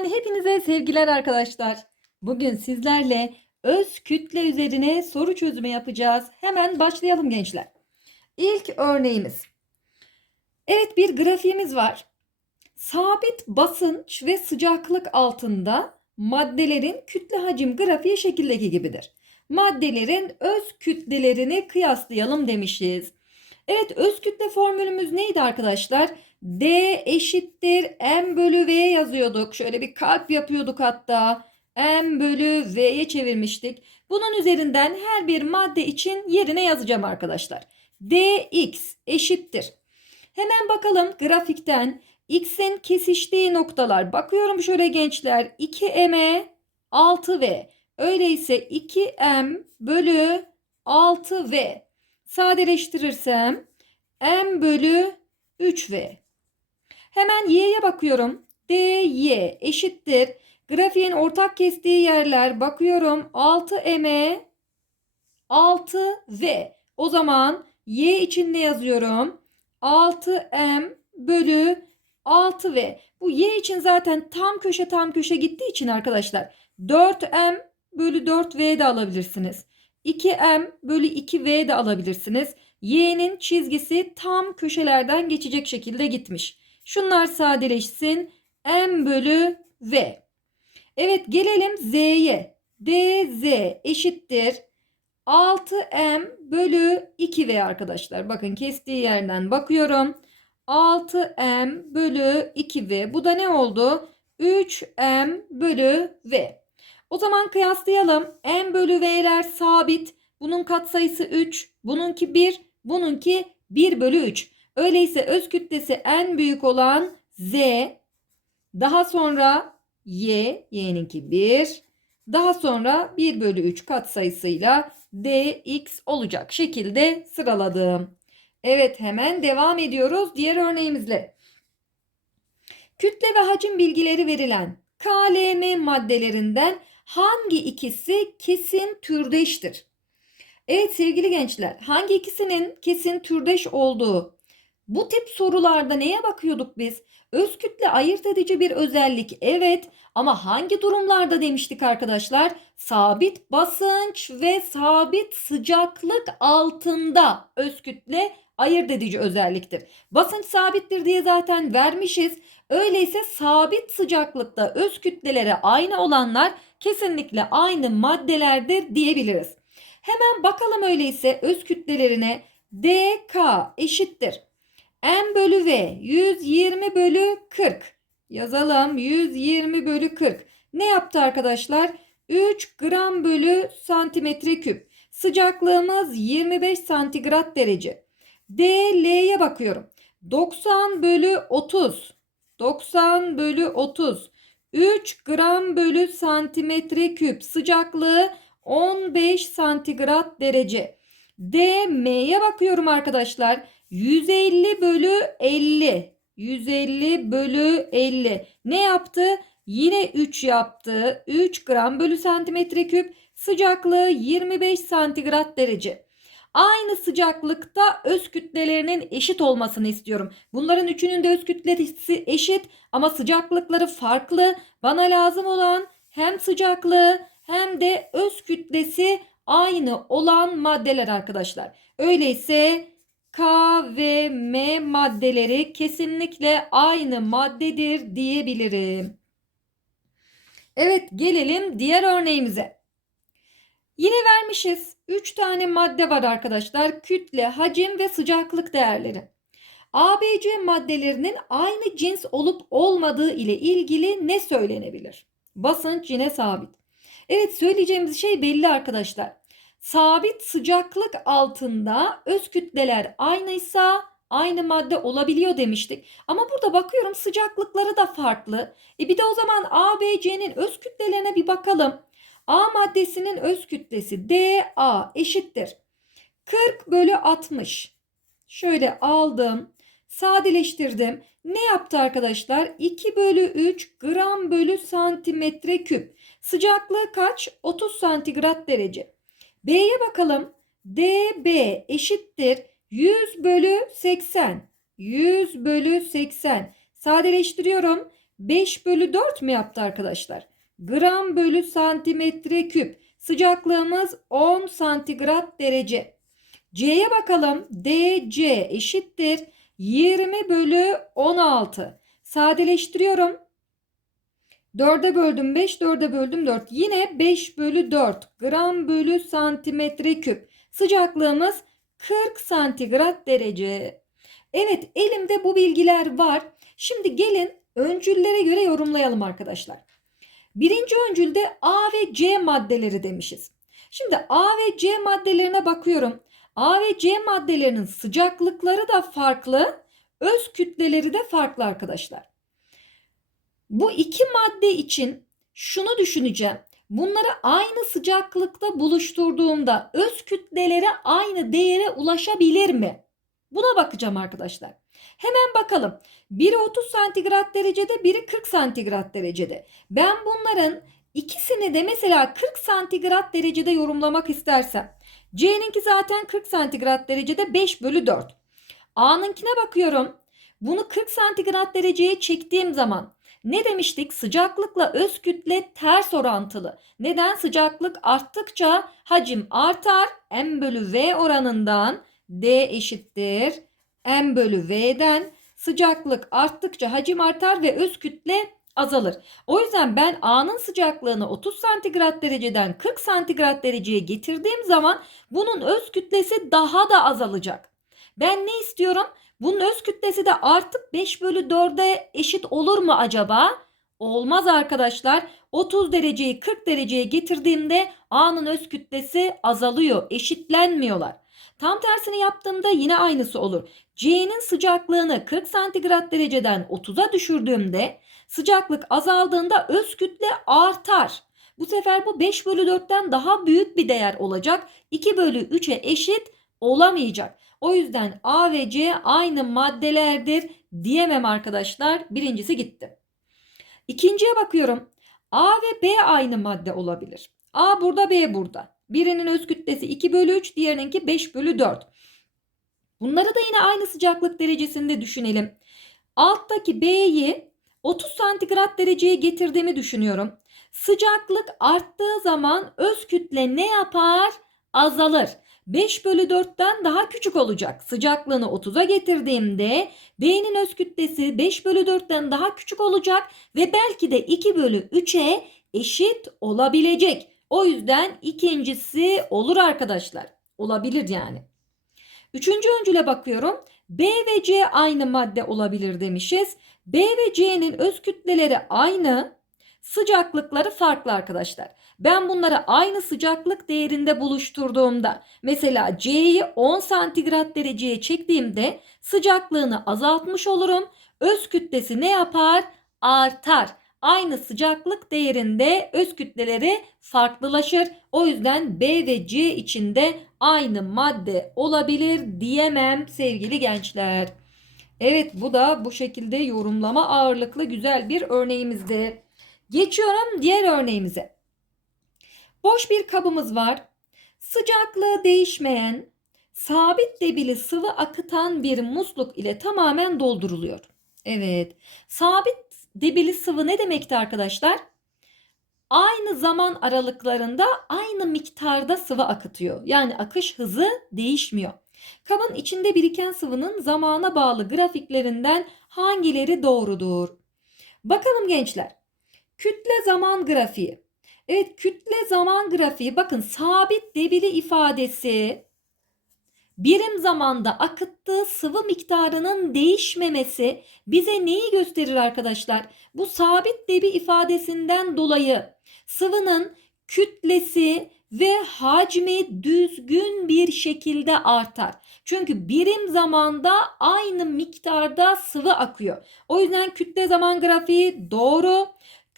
Dersimizden hepinize sevgiler arkadaşlar. Bugün sizlerle öz kütle üzerine soru çözümü yapacağız. Hemen başlayalım gençler. İlk örneğimiz. Evet bir grafiğimiz var. Sabit basınç ve sıcaklık altında maddelerin kütle hacim grafiği şekildeki gibidir. Maddelerin öz kütlelerini kıyaslayalım demişiz. Evet öz kütle formülümüz neydi arkadaşlar? D eşittir M bölü V yazıyorduk. Şöyle bir kalp yapıyorduk hatta. M bölü V'ye çevirmiştik. Bunun üzerinden her bir madde için yerine yazacağım arkadaşlar. dx eşittir. Hemen bakalım grafikten x'in kesiştiği noktalar. Bakıyorum şöyle gençler 2m'e 6v. Öyleyse 2m bölü 6v. Sadeleştirirsem m bölü 3v. Hemen y'ye bakıyorum. dy eşittir. Grafiğin ortak kestiği yerler bakıyorum 6m'e 6v. O zaman y için ne yazıyorum? 6m bölü 6v. Bu y için zaten tam köşe tam köşe gittiği için arkadaşlar 4m bölü 4v de alabilirsiniz. 2m bölü 2v de alabilirsiniz. Y'nin çizgisi tam köşelerden geçecek şekilde gitmiş. Şunlar sadeleşsin. M bölü V. Evet gelelim Z'ye. DZ eşittir. 6M bölü 2V arkadaşlar. Bakın kestiği yerden bakıyorum. 6M bölü 2V. Bu da ne oldu? 3M bölü V. O zaman kıyaslayalım. M bölü V'ler sabit. Bunun katsayısı 3. Bununki 1. Bununki 1 bölü 3. Öyleyse öz kütlesi en büyük olan Z. Daha sonra Y. Y'ninki 1. Daha sonra 1 bölü 3 katsayısıyla dx olacak şekilde sıraladım. Evet hemen devam ediyoruz diğer örneğimizle. Kütle ve hacim bilgileri verilen KLM maddelerinden hangi ikisi kesin türdeştir? Evet sevgili gençler, hangi ikisinin kesin türdeş olduğu bu tip sorularda neye bakıyorduk biz? Öz kütle ayırt edici bir özellik evet ama hangi durumlarda demiştik arkadaşlar? Sabit basınç ve sabit sıcaklık altında öz kütle ayırt edici özelliktir. Basınç sabittir diye zaten vermişiz. Öyleyse sabit sıcaklıkta öz kütlelere aynı olanlar kesinlikle aynı maddelerdir diyebiliriz. Hemen bakalım öyleyse öz kütlelerine dk eşittir. M bölü v 120 bölü 40. Yazalım 120 bölü 40. Ne yaptı arkadaşlar? 3 gram bölü santimetre küp. Sıcaklığımız 25 santigrat derece. DL'ye bakıyorum. 90 bölü 30. 90 bölü 30. 3 gram bölü santimetre küp. Sıcaklığı 15 santigrat derece. DM'ye bakıyorum arkadaşlar. 150 bölü 50. 150 bölü 50. Ne yaptı? Yine 3 yaptı. 3 gram bölü santimetre küp. Sıcaklığı 25 santigrat derece. Aynı sıcaklıkta öz kütlelerinin eşit olmasını istiyorum. Bunların üçünün de öz kütlesi eşit ama sıcaklıkları farklı. Bana lazım olan hem sıcaklığı hem de öz kütlesi aynı olan maddeler arkadaşlar. Öyleyse K ve M maddeleri kesinlikle aynı maddedir diyebilirim. Evet gelelim diğer örneğimize. Yine vermişiz. 3 tane madde var arkadaşlar. Kütle, hacim ve sıcaklık değerleri. ABC maddelerinin aynı cins olup olmadığı ile ilgili ne söylenebilir? Basınç yine sabit. Evet söyleyeceğimiz şey belli arkadaşlar. Sabit sıcaklık altında öz kütleler aynıysa aynı madde olabiliyor demiştik. Ama burada bakıyorum sıcaklıkları da farklı. E bir de o zaman A, B, C'nin öz kütlelerine bir bakalım. A maddesinin öz kütlesi DA eşittir. 40 bölü 60. Şöyle aldım. Sadeleştirdim. Ne yaptı arkadaşlar? 2 bölü 3 gram bölü santimetre küp. Sıcaklığı kaç? 30 santigrat derece. B'ye bakalım. DB eşittir 100 bölü 80. 100 bölü 80. Sadeleştiriyorum. 5 bölü 4 mü yaptı arkadaşlar? Gram bölü santimetre küp. Sıcaklığımız 10 santigrat derece. C'ye bakalım. DC eşittir. 20 bölü 16. Sadeleştiriyorum. 4'e böldüm 5, 4'e böldüm 4. Yine 5 bölü 4 gram bölü santimetre küp. Sıcaklığımız 40 santigrat derece. Evet elimde bu bilgiler var. Şimdi gelin öncüllere göre yorumlayalım arkadaşlar. Birinci öncülde A ve C maddeleri demişiz. Şimdi A ve C maddelerine bakıyorum. A ve C maddelerinin sıcaklıkları da farklı, öz kütleleri de farklı arkadaşlar. Bu iki madde için şunu düşüneceğim. Bunları aynı sıcaklıkta buluşturduğumda öz kütleleri aynı değere ulaşabilir mi? Buna bakacağım arkadaşlar. Hemen bakalım. Biri 30 santigrat derecede, biri 40 santigrat derecede. Ben bunların ikisini de mesela 40 santigrat derecede yorumlamak istersem. C'ninki zaten 40 santigrat derecede 5 bölü 4. A'nınkine bakıyorum. Bunu 40 santigrat dereceye çektiğim zaman ne demiştik? Sıcaklıkla öz kütle ters orantılı. Neden? Sıcaklık arttıkça hacim artar. M bölü V oranından D eşittir. M bölü V'den sıcaklık arttıkça hacim artar ve öz kütle azalır. O yüzden ben A'nın sıcaklığını 30 santigrat dereceden 40 santigrat dereceye getirdiğim zaman bunun öz kütlesi daha da azalacak. Ben ne istiyorum? Bunun öz kütlesi de artık 5 bölü 4'e eşit olur mu acaba? Olmaz arkadaşlar. 30 dereceyi 40 dereceye getirdiğimde A'nın öz kütlesi azalıyor. Eşitlenmiyorlar. Tam tersini yaptığımda yine aynısı olur. C'nin sıcaklığını 40 santigrat dereceden 30'a düşürdüğümde sıcaklık azaldığında öz kütle artar. Bu sefer bu 5 bölü 4'ten daha büyük bir değer olacak. 2 bölü 3'e eşit olamayacak. O yüzden A ve C aynı maddelerdir diyemem arkadaşlar. Birincisi gitti. İkinciye bakıyorum. A ve B aynı madde olabilir. A burada B burada. Birinin öz kütlesi 2 bölü 3 diğerininki 5 bölü 4. Bunları da yine aynı sıcaklık derecesinde düşünelim. Alttaki B'yi 30 santigrat dereceye getirdiğimi düşünüyorum. Sıcaklık arttığı zaman öz kütle ne yapar? Azalır. 5 bölü 4'ten daha küçük olacak. Sıcaklığını 30'a getirdiğimde B'nin öz kütlesi 5 bölü 4'ten daha küçük olacak ve belki de 2 bölü 3'e eşit olabilecek. O yüzden ikincisi olur arkadaşlar. Olabilir yani. Üçüncü öncüle bakıyorum. B ve C aynı madde olabilir demişiz. B ve C'nin öz kütleleri aynı, sıcaklıkları farklı arkadaşlar. Ben bunları aynı sıcaklık değerinde buluşturduğumda mesela C'yi 10 santigrat dereceye çektiğimde sıcaklığını azaltmış olurum. Öz kütlesi ne yapar? Artar. Aynı sıcaklık değerinde öz kütleleri farklılaşır. O yüzden B ve C içinde aynı madde olabilir diyemem sevgili gençler. Evet bu da bu şekilde yorumlama ağırlıklı güzel bir örneğimizdi. Geçiyorum diğer örneğimize. Boş bir kabımız var. Sıcaklığı değişmeyen, sabit debili sıvı akıtan bir musluk ile tamamen dolduruluyor. Evet. Sabit debili sıvı ne demekti arkadaşlar? Aynı zaman aralıklarında aynı miktarda sıvı akıtıyor. Yani akış hızı değişmiyor. Kabın içinde biriken sıvının zamana bağlı grafiklerinden hangileri doğrudur? Bakalım gençler. Kütle zaman grafiği. Evet kütle zaman grafiği bakın sabit debili ifadesi birim zamanda akıttığı sıvı miktarının değişmemesi bize neyi gösterir arkadaşlar? Bu sabit debi ifadesinden dolayı sıvının kütlesi ve hacmi düzgün bir şekilde artar. Çünkü birim zamanda aynı miktarda sıvı akıyor. O yüzden kütle zaman grafiği doğru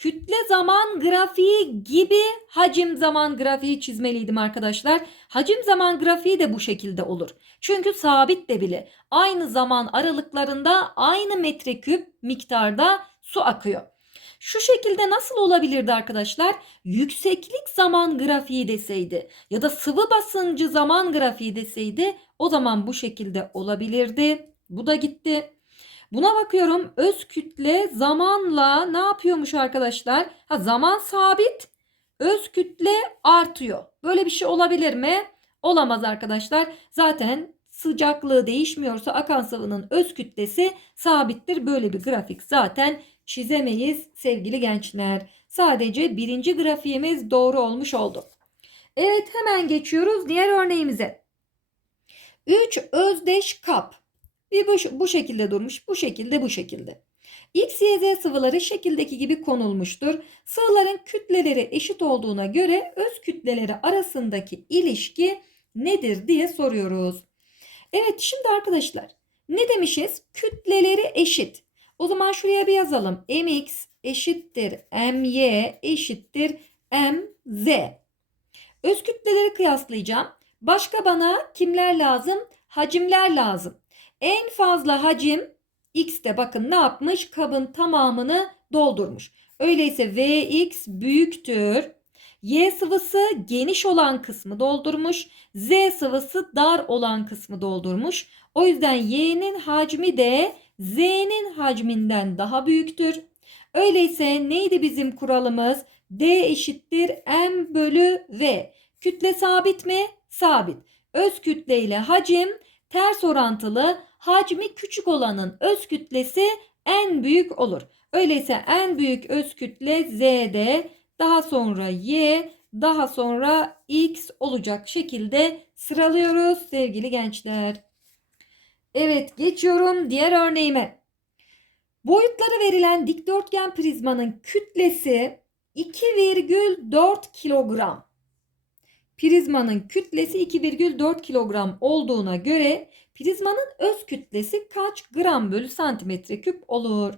kütle zaman grafiği gibi hacim zaman grafiği çizmeliydim arkadaşlar. Hacim zaman grafiği de bu şekilde olur. Çünkü sabit de bile aynı zaman aralıklarında aynı metreküp miktarda su akıyor. Şu şekilde nasıl olabilirdi arkadaşlar? Yükseklik zaman grafiği deseydi ya da sıvı basıncı zaman grafiği deseydi o zaman bu şekilde olabilirdi. Bu da gitti. Buna bakıyorum öz kütle zamanla ne yapıyormuş arkadaşlar? Ha zaman sabit, öz kütle artıyor. Böyle bir şey olabilir mi? Olamaz arkadaşlar. Zaten sıcaklığı değişmiyorsa akan sıvının öz kütlesi sabittir. Böyle bir grafik zaten çizemeyiz sevgili gençler. Sadece birinci grafiğimiz doğru olmuş oldu. Evet hemen geçiyoruz diğer örneğimize. 3 özdeş kap. Bir bu, bu şekilde durmuş, bu şekilde, bu şekilde. X, Y, Z sıvıları şekildeki gibi konulmuştur. Sıvıların kütleleri eşit olduğuna göre öz kütleleri arasındaki ilişki nedir diye soruyoruz. Evet şimdi arkadaşlar ne demişiz? Kütleleri eşit. O zaman şuraya bir yazalım. mx eşittir my eşittir mz. Öz kütleleri kıyaslayacağım. Başka bana kimler lazım? Hacimler lazım. En fazla hacim x'te bakın ne yapmış? Kabın tamamını doldurmuş. Öyleyse vx büyüktür. Y sıvısı geniş olan kısmı doldurmuş. Z sıvısı dar olan kısmı doldurmuş. O yüzden Y'nin hacmi de Z'nin hacminden daha büyüktür. Öyleyse neydi bizim kuralımız? D eşittir M bölü V. Kütle sabit mi? Sabit. Öz kütle ile hacim ters orantılı. Hacmi küçük olanın öz kütlesi en büyük olur. Öyleyse en büyük öz kütle Z'de daha sonra Y, daha sonra X olacak şekilde sıralıyoruz sevgili gençler. Evet geçiyorum diğer örneğime. Boyutları verilen dikdörtgen prizmanın kütlesi 2,4 kilogram. Prizmanın kütlesi 2,4 kilogram olduğuna göre prizmanın öz kütlesi kaç gram bölü santimetre küp olur?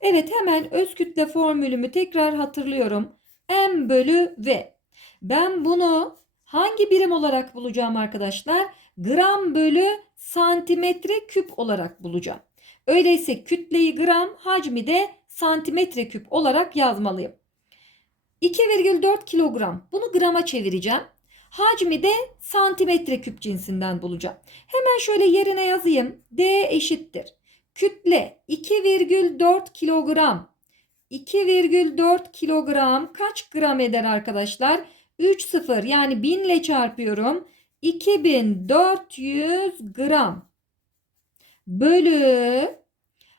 Evet hemen öz kütle formülümü tekrar hatırlıyorum. M bölü V. Ben bunu hangi birim olarak bulacağım arkadaşlar? Gram bölü santimetre küp olarak bulacağım. Öyleyse kütleyi gram, hacmi de santimetre küp olarak yazmalıyım. 2,4 kilogram. Bunu grama çevireceğim. Hacmi de santimetre küp cinsinden bulacağım. Hemen şöyle yerine yazayım. D eşittir. Kütle 2,4 kilogram. 2,4 kilogram kaç gram eder arkadaşlar? 3 sıfır yani 1000 ile çarpıyorum. 2400 gram bölü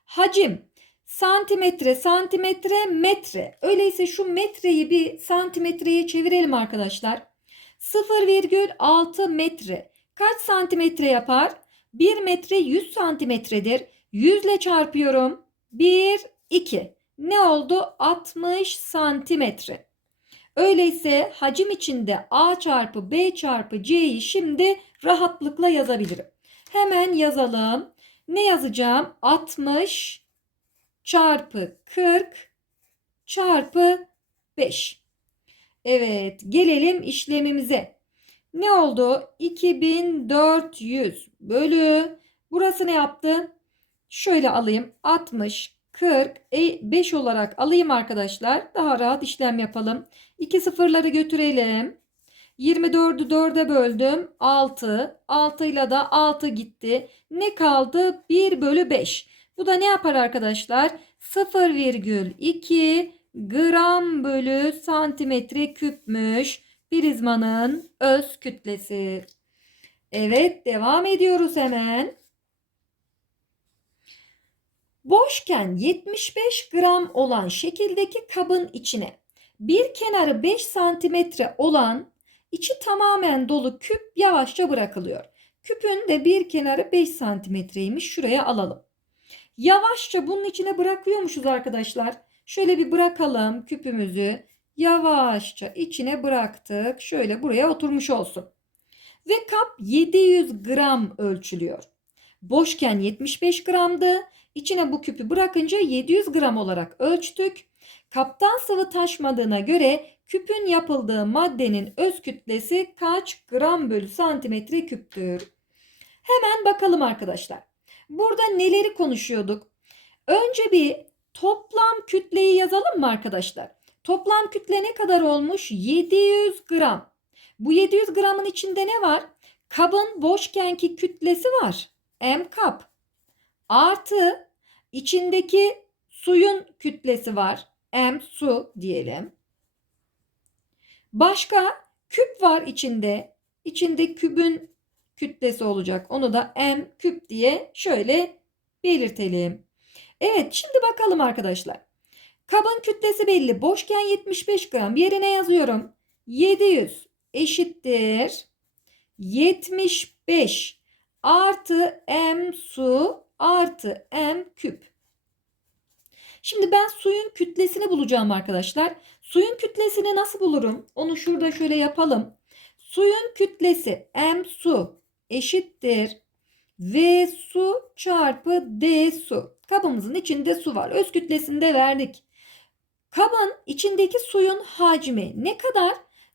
hacim santimetre santimetre metre. Öyleyse şu metreyi bir santimetreye çevirelim arkadaşlar. 0,6 metre. Kaç santimetre yapar? 1 metre 100 santimetredir. 100 ile çarpıyorum. 1, 2. Ne oldu? 60 santimetre. Öyleyse hacim içinde A çarpı B çarpı C'yi şimdi rahatlıkla yazabilirim. Hemen yazalım. Ne yazacağım? 60 çarpı 40 çarpı 5. Evet gelelim işlemimize. Ne oldu? 2400 bölü. Burası ne yaptı? Şöyle alayım. 60, 40, 5 olarak alayım arkadaşlar. Daha rahat işlem yapalım. 2 sıfırları götürelim. 24'ü 4'e böldüm. 6. 6 ile de 6 gitti. Ne kaldı? 1 bölü 5. Bu da ne yapar arkadaşlar? 0,2 gram bölü santimetre küpmüş prizmanın öz kütlesi. Evet devam ediyoruz hemen. Boşken 75 gram olan şekildeki kabın içine bir kenarı 5 santimetre olan içi tamamen dolu küp yavaşça bırakılıyor. Küpün de bir kenarı 5 santimetreymiş. Şuraya alalım. Yavaşça bunun içine bırakıyormuşuz arkadaşlar. Şöyle bir bırakalım küpümüzü. Yavaşça içine bıraktık. Şöyle buraya oturmuş olsun. Ve kap 700 gram ölçülüyor. Boşken 75 gramdı. İçine bu küpü bırakınca 700 gram olarak ölçtük. Kaptan sıvı taşmadığına göre küpün yapıldığı maddenin öz kütlesi kaç gram bölü santimetre küptür? Hemen bakalım arkadaşlar. Burada neleri konuşuyorduk? Önce bir toplam kütleyi yazalım mı arkadaşlar? Toplam kütle ne kadar olmuş? 700 gram. Bu 700 gramın içinde ne var? Kabın boşkenki kütlesi var. M kap. Artı içindeki suyun kütlesi var. M su diyelim. Başka küp var içinde. İçinde kübün kütlesi olacak. Onu da M küp diye şöyle belirtelim. Evet şimdi bakalım arkadaşlar. Kabın kütlesi belli. Boşken 75 gram. Yerine yazıyorum. 700 eşittir. 75 artı M su artı M küp. Şimdi ben suyun kütlesini bulacağım arkadaşlar. Suyun kütlesini nasıl bulurum? Onu şurada şöyle yapalım. Suyun kütlesi M su eşittir. V su çarpı D su. Kabımızın içinde su var. Öz kütlesini de verdik. Kabın içindeki suyun hacmi ne kadar?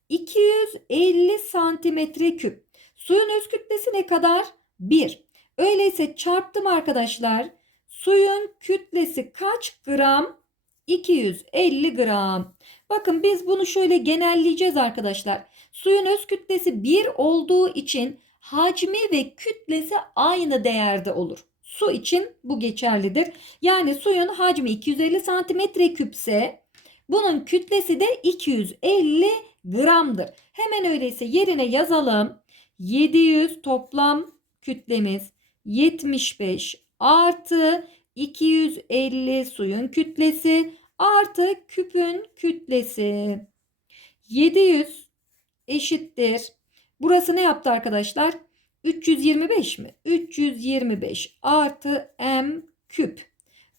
250 santimetre küp. Suyun öz kütlesi ne kadar? 1. Öyleyse çarptım arkadaşlar. Suyun kütlesi kaç gram? 250 gram. Bakın biz bunu şöyle genelleyeceğiz arkadaşlar. Suyun öz kütlesi 1 olduğu için hacmi ve kütlesi aynı değerde olur. Su için bu geçerlidir. Yani suyun hacmi 250 santimetre küpse bunun kütlesi de 250 gramdır. Hemen öyleyse yerine yazalım. 700 toplam kütlemiz 75 artı 250 suyun kütlesi artı küpün kütlesi. 700 eşittir. Burası ne yaptı arkadaşlar? 325 mi? 325 artı m küp.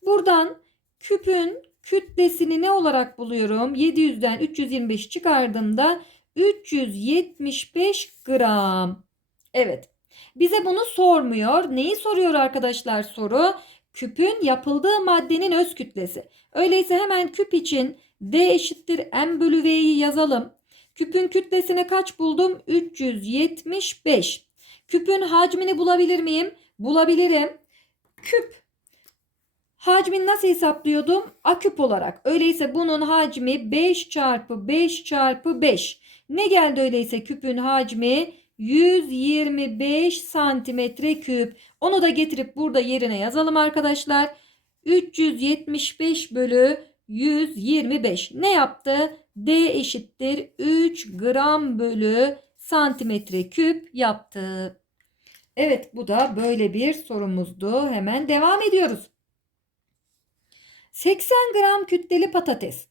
Buradan küpün kütlesini ne olarak buluyorum? 700'den 325 çıkardığımda 375 gram. Evet. Bize bunu sormuyor. Neyi soruyor arkadaşlar soru? Küpün yapıldığı maddenin öz kütlesi. Öyleyse hemen küp için D eşittir M bölü V'yi yazalım. Küpün kütlesine kaç buldum? 375. Küpün hacmini bulabilir miyim? Bulabilirim. Küp hacmini nasıl hesaplıyordum? A küp olarak. Öyleyse bunun hacmi 5 çarpı 5 çarpı 5. Ne geldi öyleyse küpün hacmi? 125 santimetre küp. Onu da getirip burada yerine yazalım arkadaşlar. 375 bölü 125 ne yaptı? D eşittir 3 gram bölü santimetre küp yaptı. Evet bu da böyle bir sorumuzdu. Hemen devam ediyoruz. 80 gram kütleli patates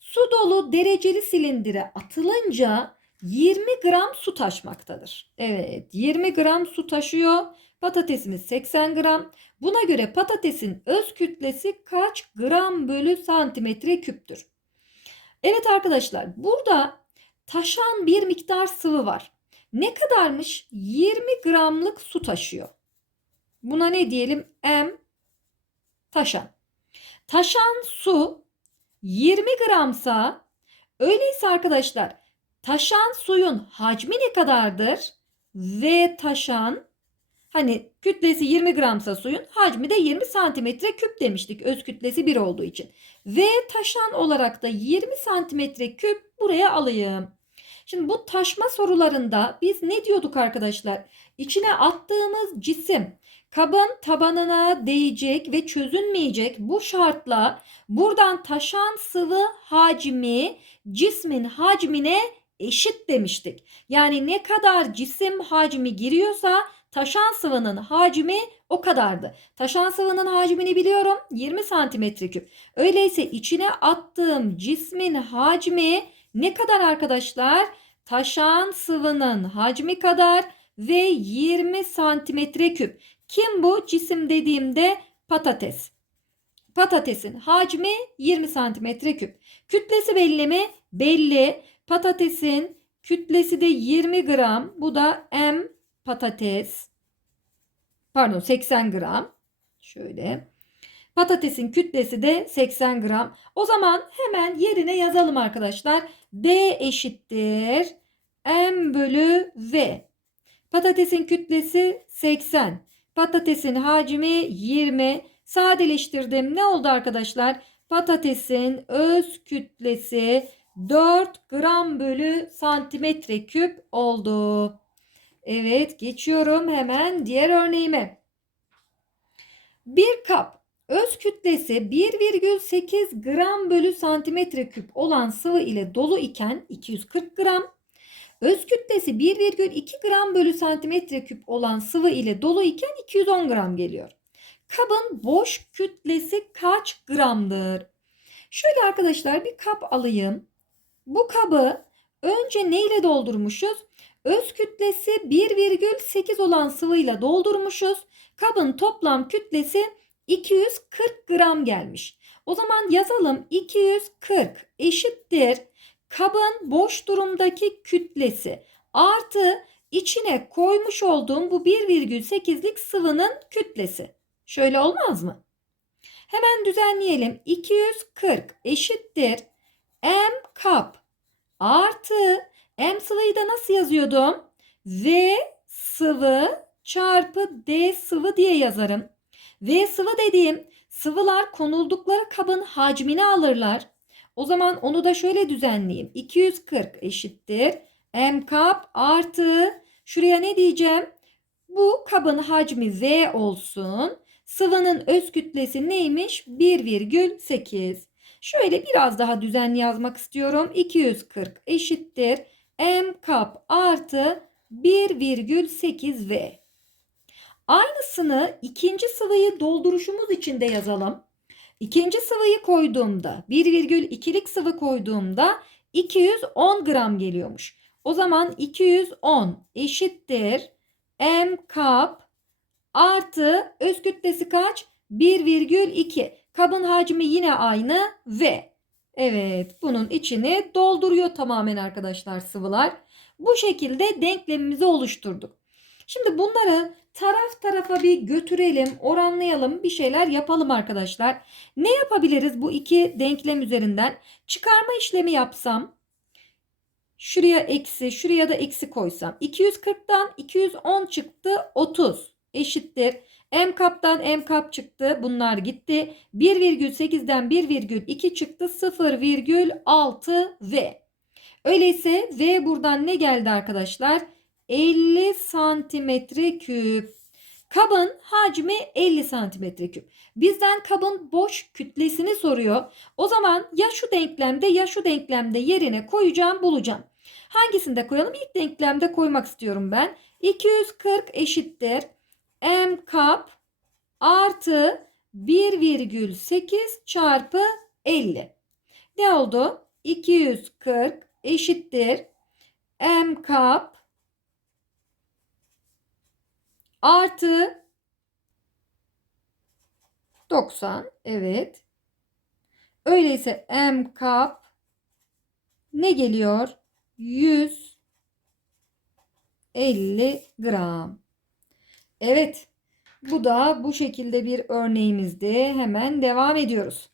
su dolu dereceli silindire atılınca 20 gram su taşmaktadır. Evet 20 gram su taşıyor. Patatesimiz 80 gram. Buna göre patatesin öz kütlesi kaç gram bölü santimetre küptür? Evet arkadaşlar burada taşan bir miktar sıvı var. Ne kadarmış? 20 gramlık su taşıyor. Buna ne diyelim? M taşan. Taşan su 20 gramsa öyleyse arkadaşlar taşan suyun hacmi ne kadardır? V taşan hani kütlesi 20 gramsa suyun hacmi de 20 santimetre küp demiştik öz kütlesi 1 olduğu için. V taşan olarak da 20 santimetre küp buraya alayım. Şimdi bu taşma sorularında biz ne diyorduk arkadaşlar? İçine attığımız cisim kabın tabanına değecek ve çözünmeyecek bu şartla buradan taşan sıvı hacmi cismin hacmine eşit demiştik. Yani ne kadar cisim hacmi giriyorsa taşan sıvının hacmi o kadardı. Taşan sıvının hacmini biliyorum 20 santimetre küp. Öyleyse içine attığım cismin hacmi ne kadar arkadaşlar? Taşan sıvının hacmi kadar ve 20 santimetre küp. Kim bu? Cisim dediğimde patates. Patatesin hacmi 20 santimetre küp. Kütlesi belli mi? Belli. Patatesin kütlesi de 20 gram. Bu da M patates. Pardon 80 gram. Şöyle. Patatesin kütlesi de 80 gram. O zaman hemen yerine yazalım arkadaşlar. D eşittir. M bölü V. Patatesin kütlesi 80. Patatesin hacmi 20. Sadeleştirdim. Ne oldu arkadaşlar? Patatesin öz kütlesi 4 gram bölü santimetre küp oldu. Evet geçiyorum hemen diğer örneğime. Bir kap öz kütlesi 1,8 gram bölü santimetre küp olan sıvı ile dolu iken 240 gram. Öz kütlesi 1,2 gram bölü santimetre küp olan sıvı ile dolu iken 210 gram geliyor. Kabın boş kütlesi kaç gramdır? Şöyle arkadaşlar bir kap alayım. Bu kabı önce ne ile doldurmuşuz? Öz kütlesi 1,8 olan sıvıyla doldurmuşuz. Kabın toplam kütlesi 240 gram gelmiş. O zaman yazalım 240 eşittir kabın boş durumdaki kütlesi artı içine koymuş olduğum bu 1,8'lik sıvının kütlesi. Şöyle olmaz mı? Hemen düzenleyelim. 240 eşittir m kap artı m sıvıyı da nasıl yazıyordum? V sıvı çarpı D sıvı diye yazarım. V sıvı dediğim sıvılar konuldukları kabın hacmini alırlar. O zaman onu da şöyle düzenleyeyim. 240 eşittir. M kap artı şuraya ne diyeceğim? Bu kabın hacmi V olsun. Sıvının öz kütlesi neymiş? 1,8. Şöyle biraz daha düzenli yazmak istiyorum. 240 eşittir. M kap artı 1,8 V. Aynısını ikinci sıvıyı dolduruşumuz için de yazalım. İkinci sıvıyı koyduğumda 1,2'lik sıvı koyduğumda 210 gram geliyormuş. O zaman 210 eşittir m kap artı öz kütlesi kaç? 1,2. Kabın hacmi yine aynı v. Evet bunun içini dolduruyor tamamen arkadaşlar sıvılar. Bu şekilde denklemimizi oluşturduk. Şimdi bunları taraf tarafa bir götürelim, oranlayalım, bir şeyler yapalım arkadaşlar. Ne yapabiliriz bu iki denklem üzerinden? Çıkarma işlemi yapsam, şuraya eksi, şuraya da eksi koysam. 240'tan 210 çıktı, 30 eşittir. M kaptan M kap çıktı. Bunlar gitti. 1,8'den 1,2 çıktı. 0,6 V. Öyleyse V buradan ne geldi arkadaşlar? 50 santimetre küp. Kabın hacmi 50 santimetre küp. Bizden kabın boş kütlesini soruyor. O zaman ya şu denklemde ya şu denklemde yerine koyacağım bulacağım. Hangisinde koyalım? İlk denklemde koymak istiyorum ben. 240 eşittir. M kap artı 1,8 çarpı 50. Ne oldu? 240 eşittir. M kap artı 90 evet. Öyleyse M kap ne geliyor? 150 gram. Evet. Bu da bu şekilde bir örneğimizdi. Hemen devam ediyoruz.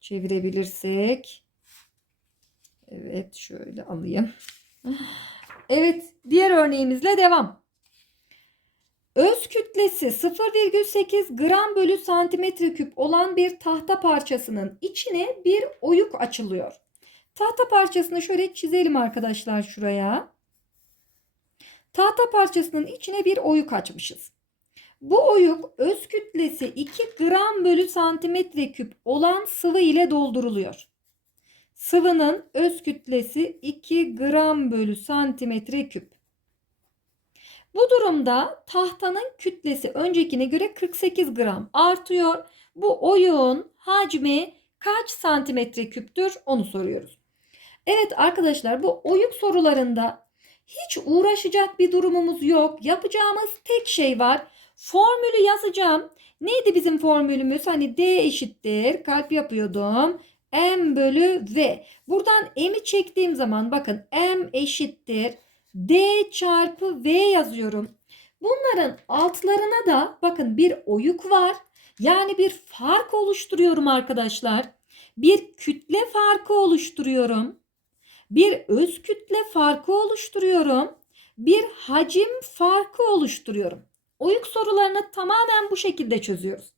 Çevirebilirsek. Evet şöyle alayım. Evet diğer örneğimizle devam. Öz kütlesi 0,8 gram bölü santimetre küp olan bir tahta parçasının içine bir oyuk açılıyor. Tahta parçasını şöyle çizelim arkadaşlar şuraya. Tahta parçasının içine bir oyuk açmışız. Bu oyuk öz kütlesi 2 gram bölü santimetre küp olan sıvı ile dolduruluyor. Sıvının öz kütlesi 2 gram bölü santimetre küp. Bu durumda tahtanın kütlesi öncekine göre 48 gram artıyor. Bu oyun hacmi kaç santimetre küptür onu soruyoruz. Evet arkadaşlar bu oyuk sorularında hiç uğraşacak bir durumumuz yok. Yapacağımız tek şey var. Formülü yazacağım. Neydi bizim formülümüz? Hani D eşittir. Kalp yapıyordum. M bölü V. Buradan M'i çektiğim zaman bakın M eşittir. D çarpı V yazıyorum. Bunların altlarına da bakın bir oyuk var. Yani bir fark oluşturuyorum arkadaşlar. Bir kütle farkı oluşturuyorum. Bir öz kütle farkı oluşturuyorum. Bir hacim farkı oluşturuyorum. Oyuk sorularını tamamen bu şekilde çözüyoruz.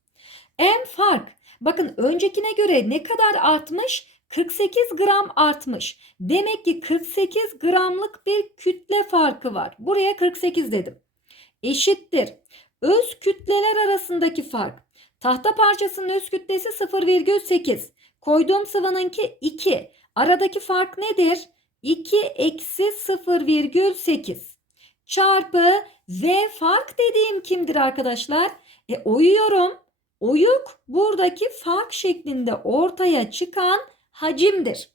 En fark bakın öncekine göre ne kadar artmış? 48 gram artmış. Demek ki 48 gramlık bir kütle farkı var. Buraya 48 dedim. Eşittir. Öz kütleler arasındaki fark. Tahta parçasının öz kütlesi 0,8. Koyduğum sıvınınki 2. Aradaki fark nedir? 2 eksi 0,8 çarpı V fark dediğim kimdir arkadaşlar? E oyuyorum. Oyuk buradaki fark şeklinde ortaya çıkan hacimdir.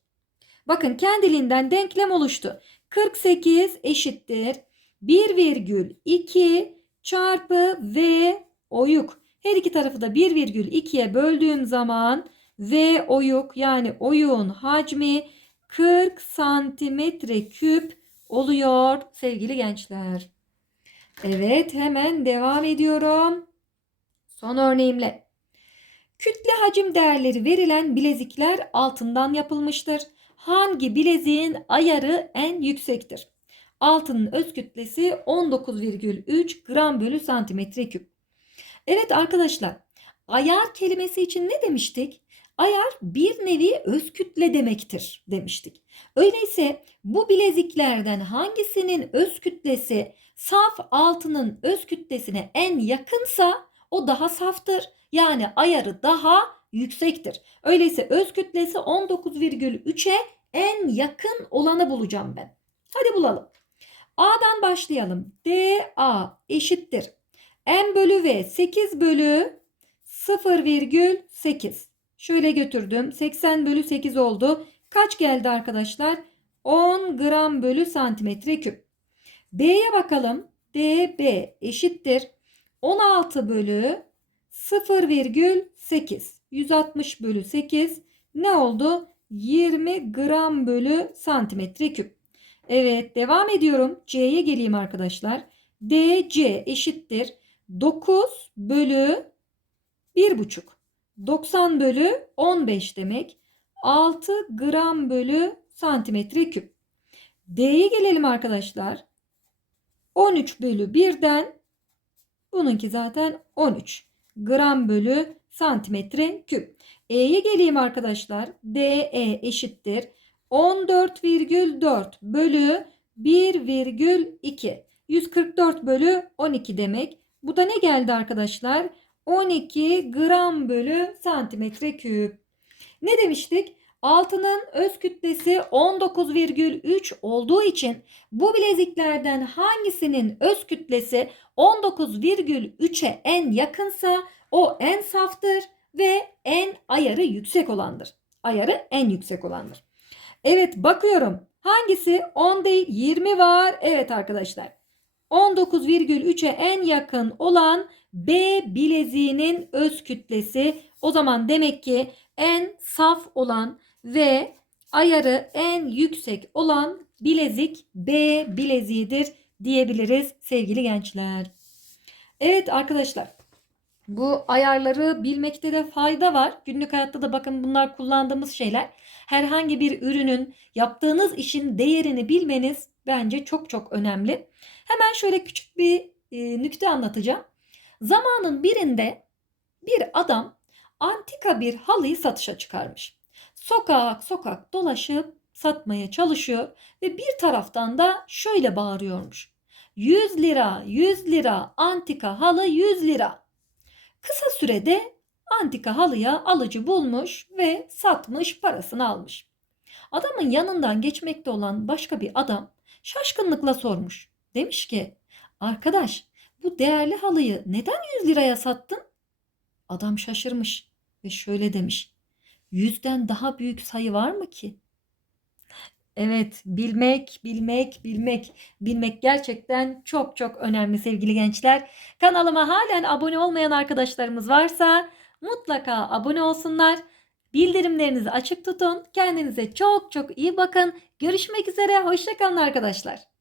Bakın kendiliğinden denklem oluştu. 48 eşittir 1,2 çarpı V oyuk. Her iki tarafı da 1,2'ye böldüğüm zaman V oyuk yani oyuğun hacmi 40 santimetre küp oluyor sevgili gençler. Evet hemen devam ediyorum. Son örneğimle. Kütle hacim değerleri verilen bilezikler altından yapılmıştır. Hangi bileziğin ayarı en yüksektir? Altının öz kütlesi 19,3 gram bölü santimetre küp. Evet arkadaşlar ayar kelimesi için ne demiştik? Ayar bir nevi öz kütle demektir demiştik. Öyleyse bu bileziklerden hangisinin öz kütlesi saf altının öz kütlesine en yakınsa o daha saftır. Yani ayarı daha yüksektir. Öyleyse öz kütlesi 19,3'e en yakın olanı bulacağım ben. Hadi bulalım. A'dan başlayalım. DA eşittir. M bölü V 8 bölü 0,8. Şöyle götürdüm. 80 bölü 8 oldu. Kaç geldi arkadaşlar? 10 gram bölü santimetre küp. B'ye bakalım. DB eşittir. 16 bölü 0,8. 160 bölü 8 ne oldu? 20 gram bölü santimetre küp. Evet devam ediyorum. C'ye geleyim arkadaşlar. DC eşittir. 9 bölü 1,5. 90 bölü 15 demek. 6 gram bölü santimetre küp. D'ye gelelim arkadaşlar. 13 bölü 1'den bununki zaten 13 gram bölü santimetre küp. E'ye geleyim arkadaşlar. DE eşittir. 14,4 bölü 1,2. 144 bölü 12 demek. Bu da ne geldi arkadaşlar? 12 gram bölü santimetre küp. Ne demiştik? Altının öz kütlesi 19,3 olduğu için bu bileziklerden hangisinin öz kütlesi 19,3'e en yakınsa o en saftır ve en ayarı yüksek olandır. Ayarı en yüksek olandır. Evet bakıyorum. Hangisi 10 değil 20 var. Evet arkadaşlar. 19,3'e en yakın olan B bileziğinin öz kütlesi o zaman demek ki en saf olan ve ayarı en yüksek olan bilezik B bileziğidir diyebiliriz sevgili gençler. Evet arkadaşlar bu ayarları bilmekte de fayda var. Günlük hayatta da bakın bunlar kullandığımız şeyler. Herhangi bir ürünün yaptığınız işin değerini bilmeniz bence çok çok önemli. Hemen şöyle küçük bir e, nükte anlatacağım. Zamanın birinde bir adam antika bir halıyı satışa çıkarmış. Sokak sokak dolaşıp satmaya çalışıyor ve bir taraftan da şöyle bağırıyormuş. 100 lira, 100 lira, antika halı 100 lira. Kısa sürede antika halıya alıcı bulmuş ve satmış parasını almış. Adamın yanından geçmekte olan başka bir adam şaşkınlıkla sormuş. Demiş ki arkadaş bu değerli halıyı neden 100 liraya sattın? Adam şaşırmış ve şöyle demiş. Yüzden daha büyük sayı var mı ki? Evet, bilmek, bilmek, bilmek, bilmek gerçekten çok çok önemli sevgili gençler. Kanalıma halen abone olmayan arkadaşlarımız varsa mutlaka abone olsunlar. Bildirimlerinizi açık tutun. Kendinize çok çok iyi bakın. Görüşmek üzere. Hoşçakalın arkadaşlar.